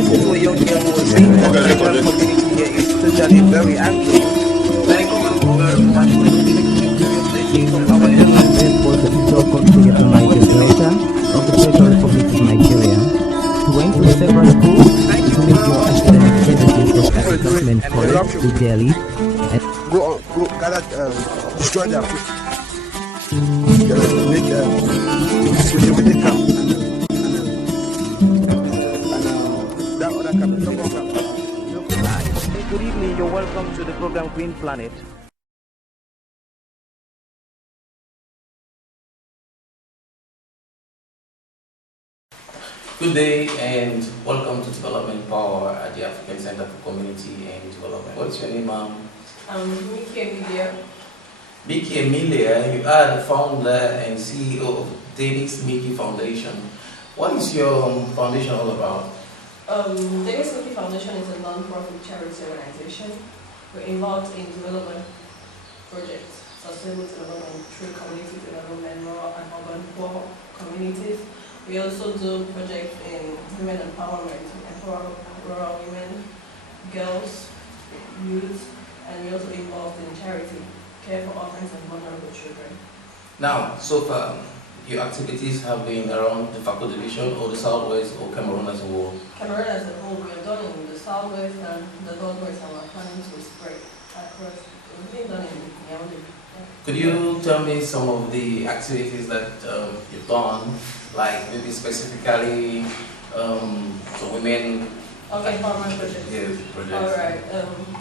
listen to a young girl who was saying that the Nigerian community here is totally very angry. Like, our elders. Was the so-called Niger Delta of the Federal Republic of Nigeria. He went to several schools with major academic emphasis at the government college in Delhi and go gather, destroy their food. Make camp. That other camp, Good evening, you're welcome to the program Green Planet. Good day and welcome to Development Power at the African Center for Community and Development. What's your name, ma'am? Miki. Miki Emilia, you are the founder and CEO of Denis Miki Foundation. What is your foundation all about? Denis Miki Foundation is a non-profit charity organization. We're involved in development projects, sustainable development through community development, rural and urban poor communities. We also do projects in women empowerment, empower rural women, girls, youth, and we're also involved in charity, care for orphans and vulnerable children. Now, so far, your activities have been around the Fako division or the Southwest or Cameroon as a whole? Cameroon as a whole, we are done in the Southwest and the Northwest, and we're planning to spread across. We've been done in Yaoundé. Could you tell me some of the activities that you've done, like maybe specifically for women? Okay, farmer project. Yes, projects. Alright,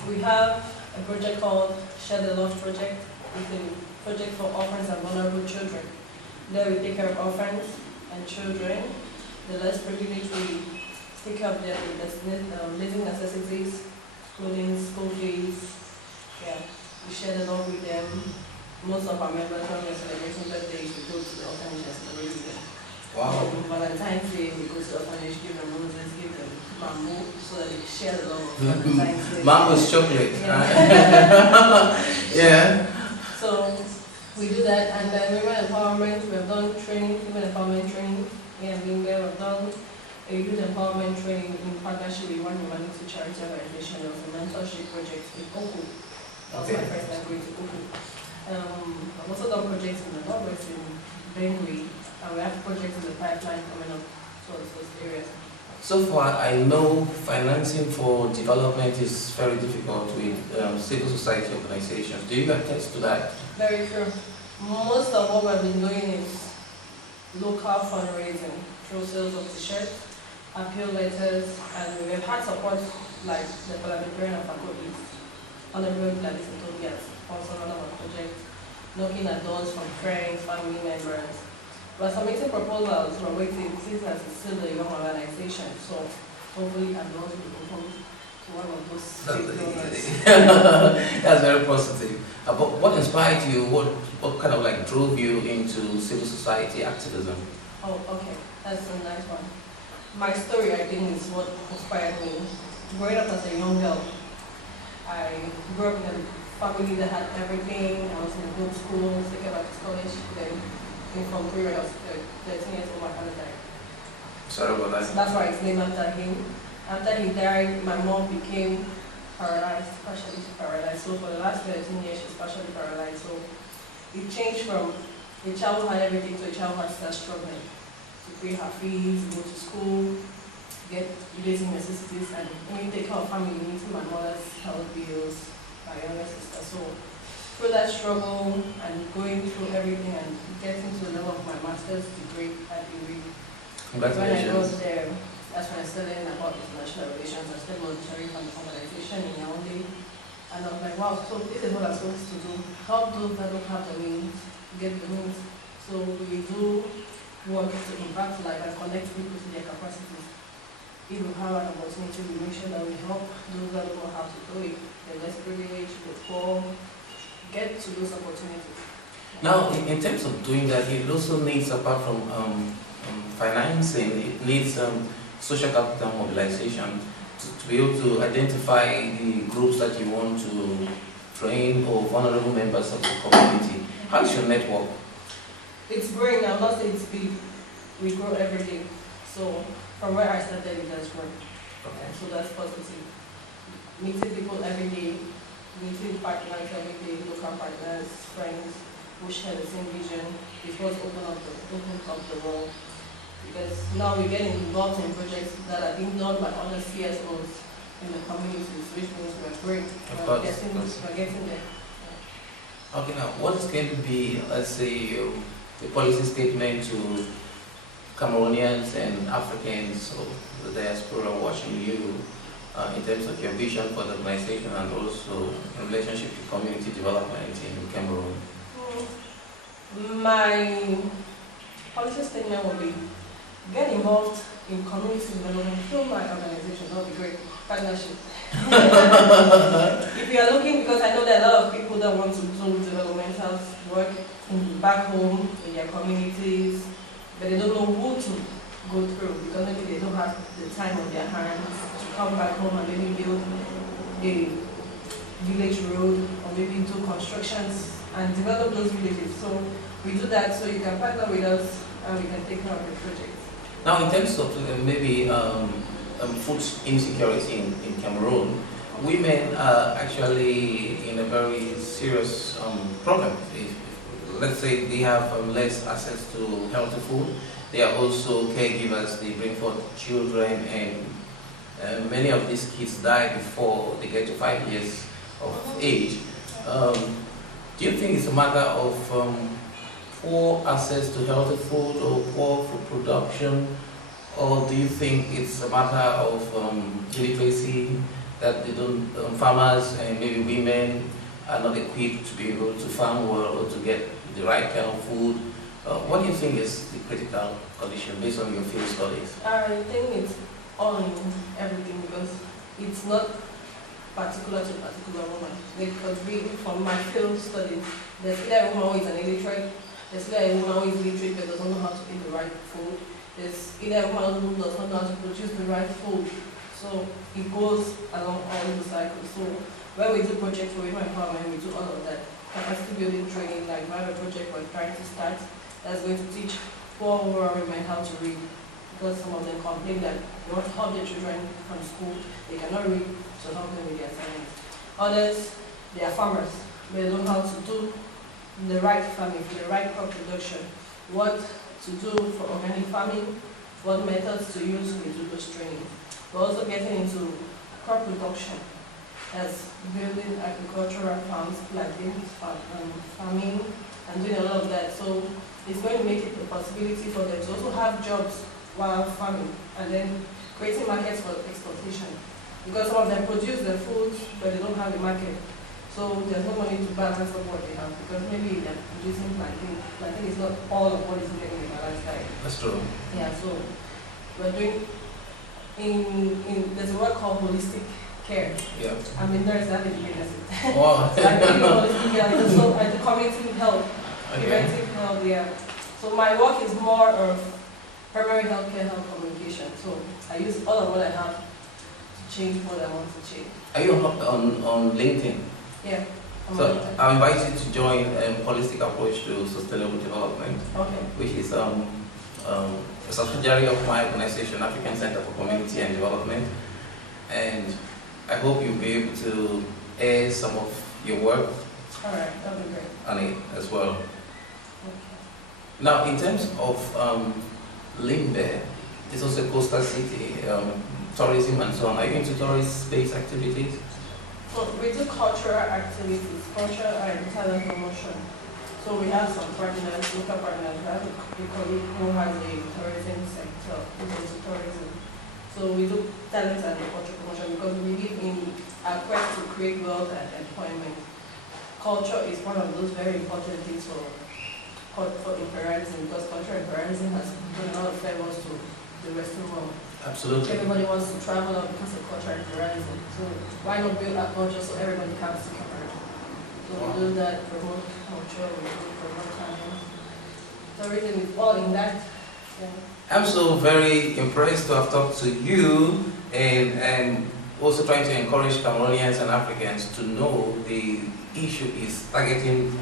we have a project called Share the Love Project. It's a project for orphans and vulnerable children. There we take care of orphans and children. The less privileged, we take care of their living necessities, clothing, school fees. Yeah, we share the love with them. Most of our members, when we're celebrating birthdays, we go to the orphanage and celebrate with them. Wow. On Valentine's Day, we go to the orphanage, give them roses, give them bamboo, so that they share the love of Valentine's Day. Mango's chocolate. Yeah. Yeah. So we do that, and then women empowerment, we have done training, women empowerment training. Yeah, being there, we've done a youth empowerment training in partnership with one humanity charity organization. There was a mentorship project in Oku. That was my first time going to Oku. I've also done projects in the Northwest in Benue, and we have projects in the pipeline coming up towards those areas. So far, I know financing for development is very difficult with civil society organizations. Do you attest to that? Very true. Most of what we've been doing is local fundraising through sales of t-shirts, appeal letters, and we have had support like the parliamentarian of Fako East, Honorable Gladys Tobias, sponsored one of our projects, knocking at doors from friends, family members. We're submitting proposals, we're waiting, since it's still a young organization, so hopefully our doors will open to one of those big donors. That's very positive. But what inspired you? What kind of like drove you into civil society activism? Oh, okay, that's a nice one. My story, I think, is what inspired me. Growing up as a young girl, I grew up in a family that had everything. I was in a good school, taken back to college. Then, from 3 when I was 13 years old, my father died. Sorry about that. So that's why it's named after him. After he died, my mom became paralyzed, partially paralyzed. So for the last 13 years, she's partially paralyzed. So it changed from a child who had everything to a child who had started struggling to pay her fees, go to school, get basic necessities, and when you take care of family, you need my mother's health bills, my younger sister. So through that struggle and going through everything and getting to the level of my master's degree at Arrey Ivo. When I got there, that's when I started learning about international relations. I started volunteering for an organization in Yaoundé. And I was like, wow, so this is what I'm supposed to do. Help those that don't have the means, get the means. So we do work to impact life and connect people to their capacities. If we have an opportunity, we make sure that we help those that don't know how to do it, the less privileged, the poor, get to those opportunities. Now, in terms of doing that, it also needs, apart from financing, it needs social capital mobilization to be able to identify the groups that you want to train or vulnerable members of the community. How is your network? It's growing. I'm not saying it's big. We grow every day. So from where I started, it does grow. Okay. So that's positive. Meeting people every day, meeting partners every day, local partners, friends who share the same vision. It was open up the world. Because now we're getting involved in projects that are being done by other CSOs in the communities, which means we're great. We're getting there. Okay, now what is going to be, let's say, the policy statement to Cameroonians and Africans or the diaspora watching you in terms of your vision for the organization and also in relationship to community development in Cameroon? My policy statement will be get involved in community development through my organization. That would be great. Partnership. If you are looking, because I know there are a lot of people that want to do developmental work back home in their communities, but they don't know who to go through because maybe they don't have the time on their hands to come back home and maybe build a village road or maybe do constructions and develop those villages. So we do that so you can partner with us and we can take care of the project. Now, in terms of maybe food insecurity in Cameroon, women are actually in a very serious problem. Let's say they have less access to healthy food. They are also caregivers. They bring forth children, and many of these kids die before they get to 5 years of age. Do you think it's a matter of poor access to healthy food or poor food production, or do you think it's a matter of illiteracy that they don't, farmers and maybe women are not equipped to be able to farm well or to get the right kind of food? What do you think is the critical condition based on your field studies? I think it's all in everything because it's not particular to a particular woman. Because from my field studies, there's either a woman who is an illiterate, there's either a woman who is literate but doesn't know how to eat the right food, there's either a woman who does not know how to produce the right food. So it goes along all the cycles. So when we do projects for women empowerment, we do all of that. Capacity building training, like we have a project we're trying to start that's going to teach poor rural women how to read. Because some of them complain that they want to help their children from school, they cannot read, so help them with their assignments. Others, they are farmers, they don't know how to do the right farming, for the right crop production, what to do for organic farming, what methods to use, we do those trainings. We're also getting into crop production, as building agricultural farms, planting, farming, and doing a lot of that. So it's going to make it a possibility for them to also have jobs while farming, and then creating markets for exportation. Because some of them produce their food, but they don't have a market. So there's no money to balance up what they have, because maybe they're producing plantain. Plantain is not all of what is getting in our lifestyle. That's true. Yeah, so we're doing, there's a word called holistic care. Yeah. I'm a nurse, I have a degree in nursing. Wow. So I do holistic care, I do community health, Okay. preventive health, yeah. So my work is more of primary health care, health communication. So I use all of what I have to change what I want to change. Are you on LinkedIn? Yeah. So I invite you to join Holistic Approach to Sustainable Development, Okay. which is a subsidiary of my organization, African Center for Community and Development. And I hope you'll be able to air some of your work All right, that'll be great. on it as well. Okay. Now, in terms of Limbe, it's also a coastal city, tourism and so on. Are you into tourist-based activities? So we do cultural activities, cultural and talent promotion. So we have some partners, local partners. We have a colleague who has a tourism sector, who's into tourism. So we do talent and culture promotion because we believe in our quest to create wealth and employment. Culture is one of those very important things for imperialism, because culture imperialism has done a lot of favors to the Western world. Absolutely. Everybody wants to travel out because of culture imperialism. So why not build our culture so everybody comes to Cameroon? So we do that, promote culture, we do promote talent. Tourism is all in that. Yeah. I'm so very impressed to have talked to you and also trying to encourage Cameroonians and Africans to know the issue is targeting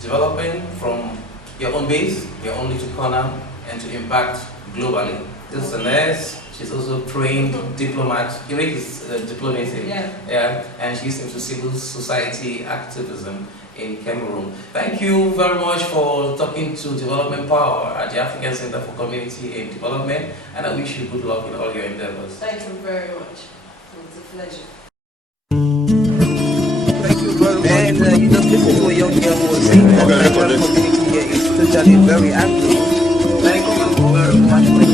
development from your own base, your own little corner, and to impact globally. This is a nurse. She's also trained diplomat. Iraq is diplomacy. Yeah. And she's into civil society activism in Cameroon. Thank you very much for talking to Development Power at the African Center for Community and Development, and I wish you good luck in all your endeavors. Thank you very much. It's a pleasure. Thank you very much. And you just listen to a young girl who was saying that the Nigerian community here is totally very angry. Thank you very much for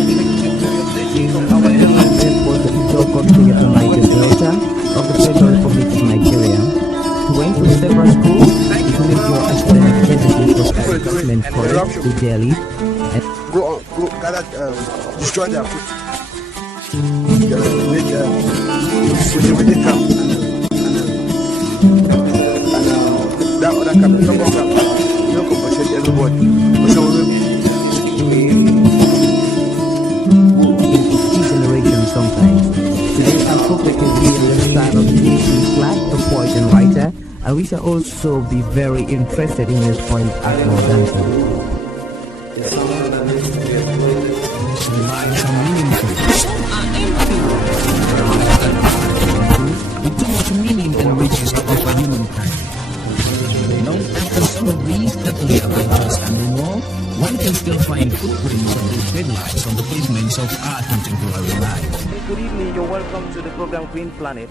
taking from our elders. Was the Ivo contributor from Niger Delta of the Federal Republic of Nigeria. He went to several schools to make your academic ability for assessment college to Delhi and Go gather, destroy their food. Make contributing camp. And that other camp, you don't compensate everybody. So generation sometimes. Today our focus will be on the style of Miki, the poet and writer, and we shall also be very interested in his point as more dancer. Lines are meaningful. With too much meaning and riches to offer humankind. Long after some of these definitely adventures and more, one can still find footprints of these deadlines on the pavements of our contemporary life. Good evening, you're welcome to the program Green Planet.